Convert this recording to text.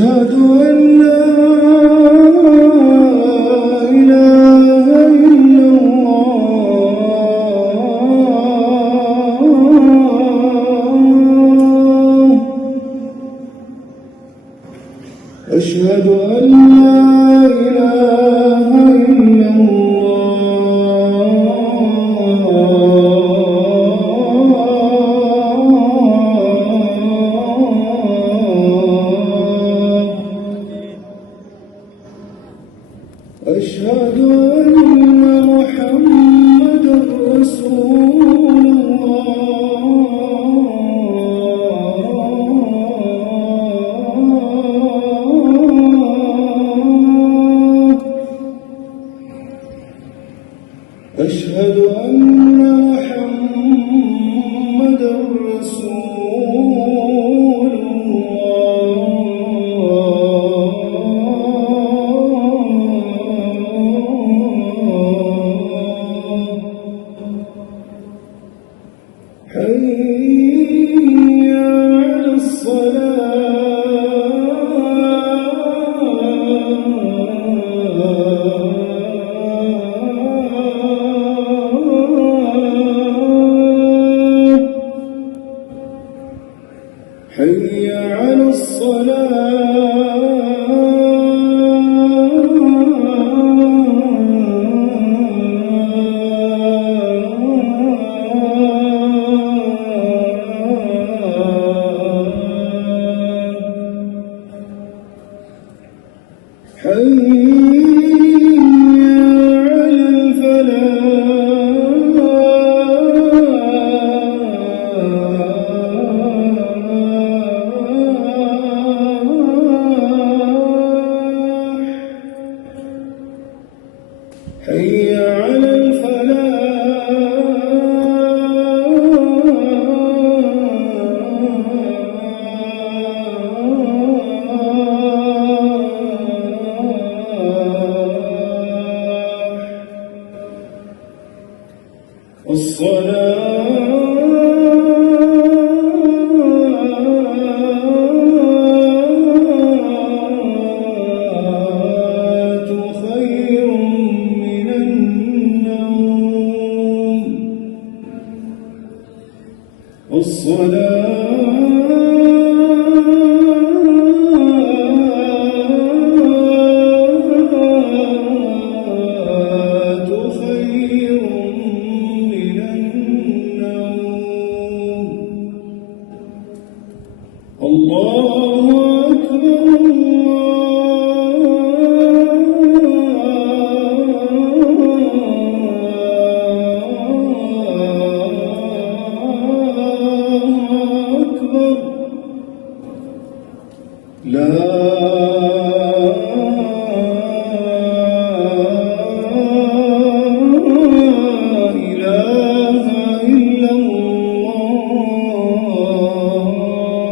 أشهد أن لا إله إلا الله. أشهد أن لا إله إلا الله. أشهد أن محمدًا رسول الله. أشهد أن محمدًا رسول الله. حي على الصلاة. حي على الصلاة. حي على الفلاح. حي على الفلاح. الصلاة خير من النوم. الصلاة خير من النوم. الله أكبر. الله أكبر. لا